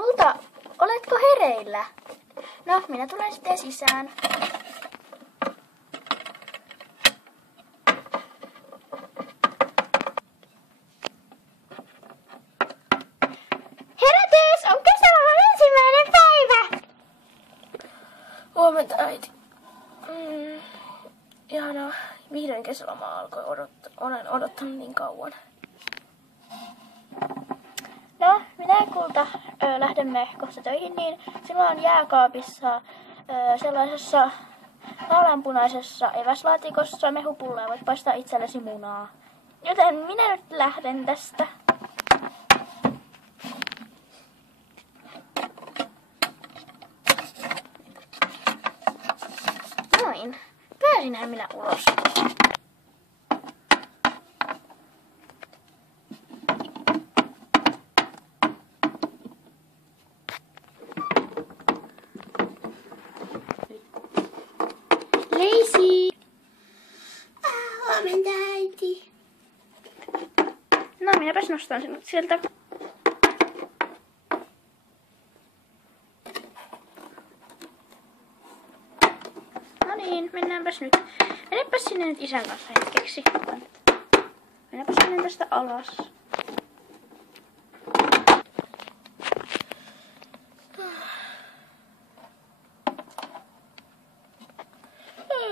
Kulta, oletko hereillä? No, minä tulen sitten sisään. Herätys! On kesäloman ensimmäinen päivä! Huomenta, äiti. Ihanaa. Vihdoin kesäloma alkoi olen odottanut niin kauan. No, minä ja Kulta lähdemme kohta töihin, niin sinulla on jääkaapissa sellaisessa vaaleanpunaisessa eväslaatikossa mehupulloa ja voit paistaa itsellesi munaa. Joten minä nyt lähden tästä. Noin. Pääsinhän minä ulos. Leisi! Huomenta, äiti. No, minäpäs nostan sinut sieltä. No niin, mennäänpäs nyt. Menepäs sinne nyt isän kanssa hetkeksi. Mennäpäs sinne tästä alas.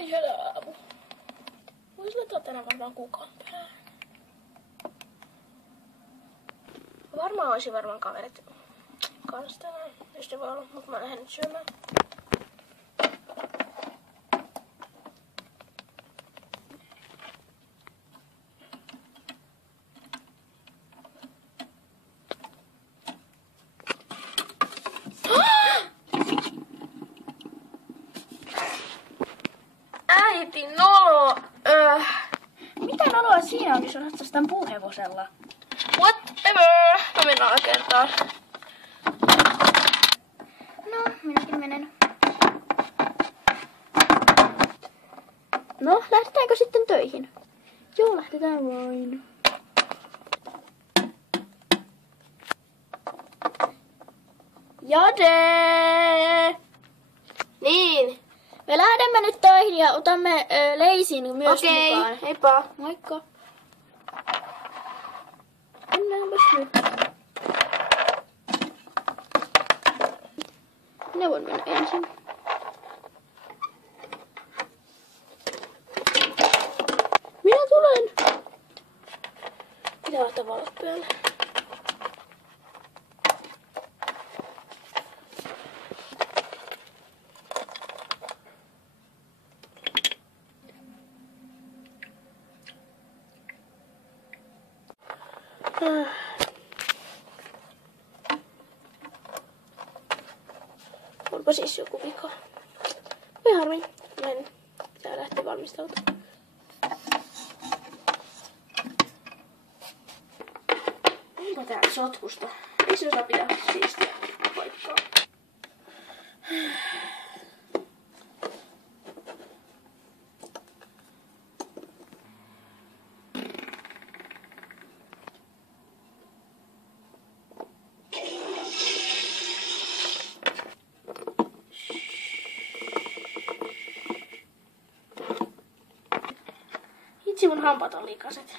Ihana aamu. Voisi laittaa tänään varmaan kukaan päähän. Olisi kaverit kanssa tänään, jos ne voi olla, mutta mä lähden nyt syömään. Äiti, nolo! Mitä noloa siinä on, jos olet jostain puuhevosella? Whatever! Mä menen alakertaan. No, minäkin menen. No, lähdetäänkö sitten töihin? Joo, lähdetään vain. Jade! Niin. Me lähdemme nyt töihin ja otamme Leisin myös Okei, mukaan. heippa. Moikka. Mennäänpäs nyt. Minä voin mennä ensin. Minä tulen. Pitää laittaa valot päälle. Onpa siis joku vika. Voi harmi. Pitää lähteä valmistautumaan. Onpa tää sotkusta. Ei se osaa pitää siistiä paikkaa. Itse mun hampaat on likaset.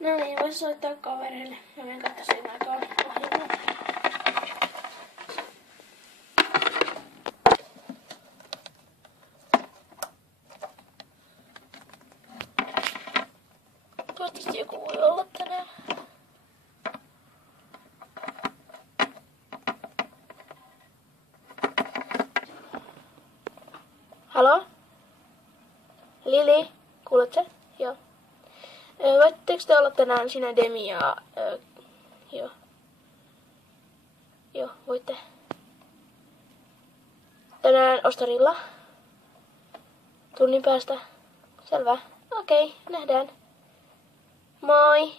No niin, voisi soittaa kavereille. Mä menen katsoa sen aikaa ohjelmaa. Toivottavasti joku voi olla tänään. Halo? Lili? Kuuletko? Joo. Voitteko te olla tänään sinä, Demi ja... joo. Joo, voitte. Tänään Ostarilla. Tunnin päästä. Selvä. Okei, nähdään. Moi.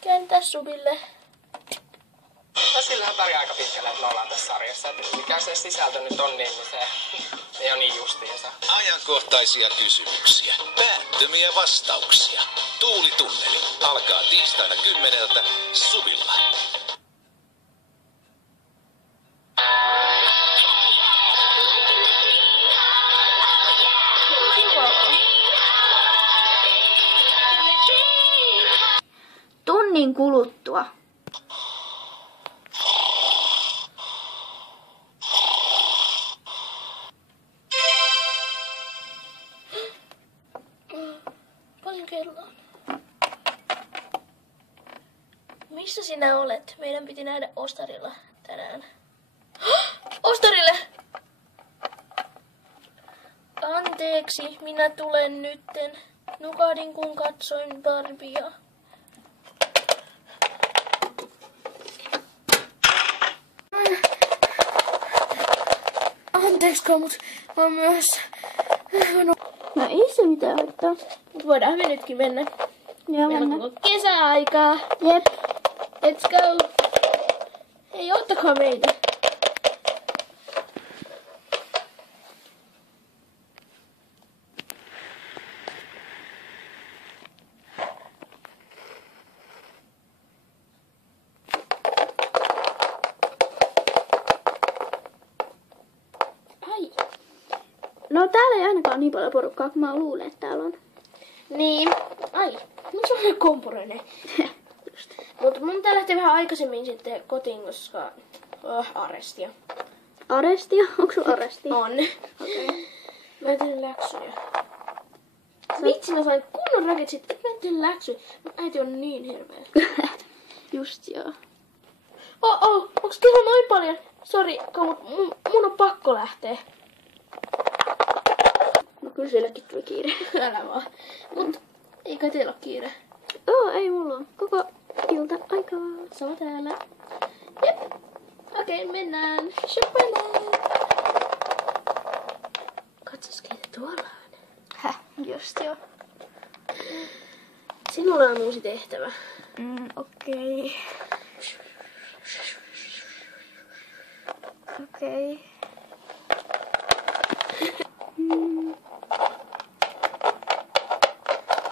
Kääntää Subille. No sillähän pärjää aika pitkälle, että me ollaan tässä sarjassa. Et mikä se sisältö nyt on, niin se ei ole niin justiinsa. Ajankohtaisia kysymyksiä, päättömiä vastauksia. Tuulitunneli alkaa tiistaina 10 Subilla. Tunnin kuluttua. Paljon kello on? Missä sinä olet? Meidän piti nähdä Ostarilla tänään. Ostarille! Anteeksi, minä tulen nytten. Nukahdin kun katsoin Barbia. Anteeksi, mut mä oon myös... No ei se mitään haittaa. Mut voidaan me nytkin mennä. Joo, Meillä on mennä. koko kesäaikaa. Jep. Let's go. Hei, ottakaa meitä. Ai. No täällä ei ainakaan niin paljon porukkaa kuin mä luulen, että täällä on. Niin. Ai, nyt se on kompuroinen. Mutta mun pitää lähteä vähän aikaisemmin sitten kotiin, koska... arrestia. Arestia? Onko sulla arestia? On. Okei. Mä en tehnyt läksyjä. Vitsi, mä sain kunnon raketsit, et mä en tehnyt läksyjä. Mun äiti on niin hirveä. Just joo. Onks kello noin paljon? Sori, mun on pakko lähteä. No kyllä sielläkin tuli kiire. Älä vaan. Mut eikö teillä oo kiire? Ei mulla on. Koko ilta aikaa. Sama täällä. Jep. Okei, mennään. Shoppailemaan. Katsos, keitä tuolla on. Häh, just joo. Sinulla on uusi tehtävä. Okei. Okei.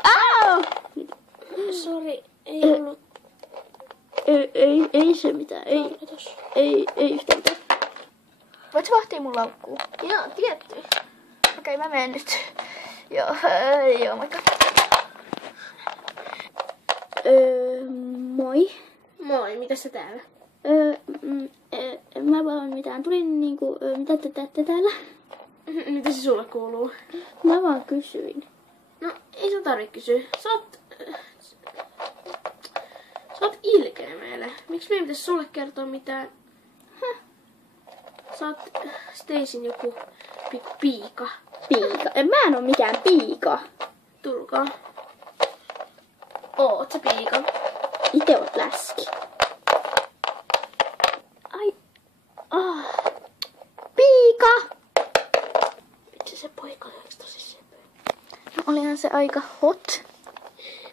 Au! Sori, ei ollut Ei se mitään. tarkoitus. Ei yhtään mitään. Voit sä vahtia mun laukkuun? Joo, tietty. Okei, mä menen nyt. Joo, moikka. Moi. Moi, mitä sä täällä? Mä vaan mitään. Tulin niinku, mitä te teette täällä? Mitä se sulle kuuluu? Mä vaan kysyin. No, ei sun tarvitse kysyä. Sä oot ilkeä meille. Miksi meidän pitäisi sulle kertoa mitään? Sä oot Stacyn joku piika. Piika? Mä en oo mikään piika. Tulkaa. Oot sä piika? Ite oot läski. Ai. Piika! Vitsi se poika oli oikeesti tosi sepö. No, olihan se aika hot.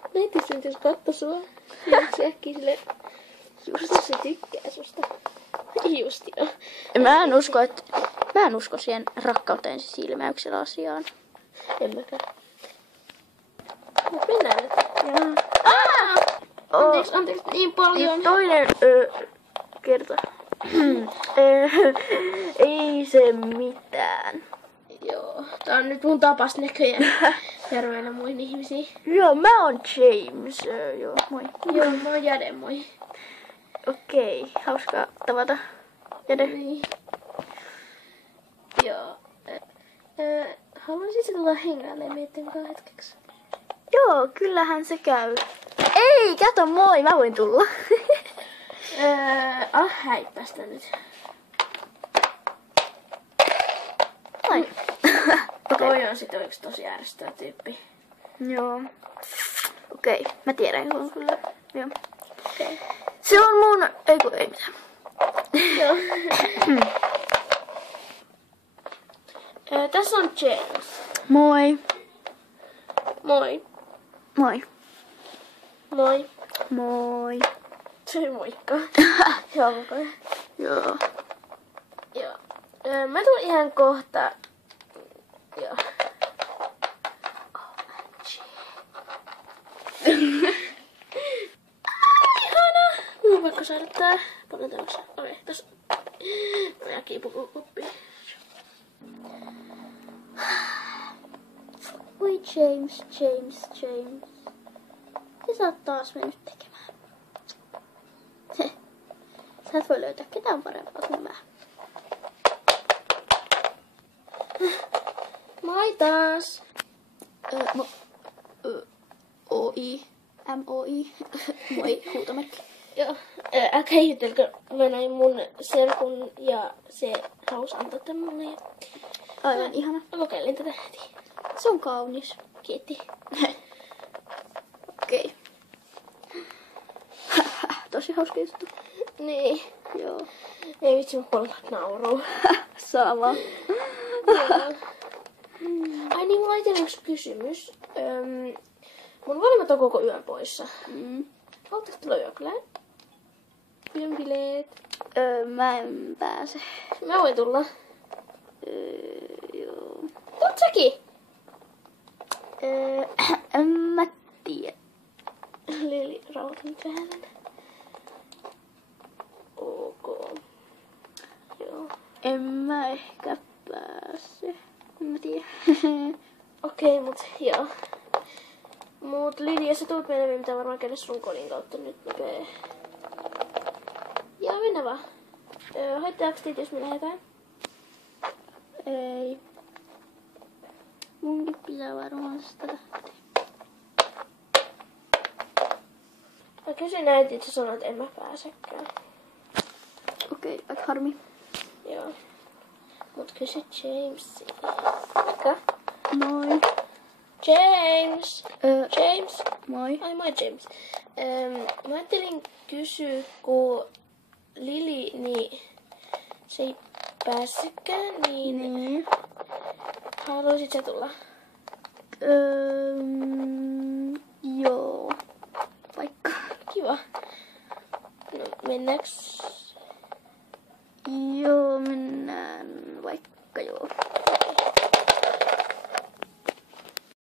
Mä en tiedä, jos katso sua. Ja se äkkiä sille... Just se tykkää susta. Just joo. Mä en usko siihen rakkauteen silmäyksellä asiaan. En mäkään. Mut mennään nyt. Joo. Anteeksi niin paljon. Toinen kerta. Ei se mitään. Joo, tää on nyt mun tapas näköjään. Terveillä muihin ihmisiin. Joo, mä oon James. Joo, moi. Joo, mä oon Jade, moi. Okei, hauskaa tavata. Jade. Niin. Joo. Haluaisit tulla hengailemaan meidän kanssa hetkeksi? Joo, kyllähän se käy. Ei, kato moi, mä voin tulla. Häippästä nyt. Noin. Toi on sit oikeesti tosi ärsyttävä tyyppi. Joo. Okei, mä tiedän kun kyllä. Joo. Okei. Se on mun... Ei mitään. Joo. Tässä on James. Moi. Moi. Moi. Moi. Moi. Se oli moikka. Joo. Joo. Joo. Mä tuun ihan kohta. Joo. Ihana! Mulla on vaikka saada tää. Paljon tämmössä. Okei, tässä. Mä jääkin pukukuppiin. Voi James. Mitä sä oot taas mennyt tekemään? Sä et voi löytää ketään parempaa kuin mä. Moi taas! OI. MOI. Moi, huutomerkki. Joo. Älkää ihmetelkö, mä näin mun serkun ja se halusi antaa tän mulle. Ja Aivan ihana. mä kokeilin tätä heti. Se on kaunis. Kiitti. Okei. Tosi hauska juttu. Niin. Joo. Ei vitsi, mä kuulen nauruu. Sama. Ai niin, mulla on itse yksi kysymys. Mun vanhemmat on koko yön poissa. Haluatteko tulla yökylään? Yön bileet. Mä en pääse. Mä voin tulla. Joo. Tuut säkin? En mä tiedä. Lili, rauhoita nyt vähän. Ok. Joo. En mä ehkä pääse. En mä tiedä. Okei, mut joo. Mut Lili, jos sä tuut meille, me pitää varmaan käydä sun kodin kautta nyt nopee. Joo, mennä vaan. Haittaako teitä, jos me lähdetään? Ei. Munkin pitää varmaan sitä lähteä. Mä kysyin äiti, että sä sanoit, että en mä pääsekään. Okei, aika harmi. Joo. Mut kysy Jamesia. Moikka. Moi. James! James! Moi. Ai moi James. Mä ajattelin kysyä, kun Lili, niin se ei päässytkään, niin haluaisit sä tulla? Joo. Vaikka. Kiva. No, mennäänkö? Joo.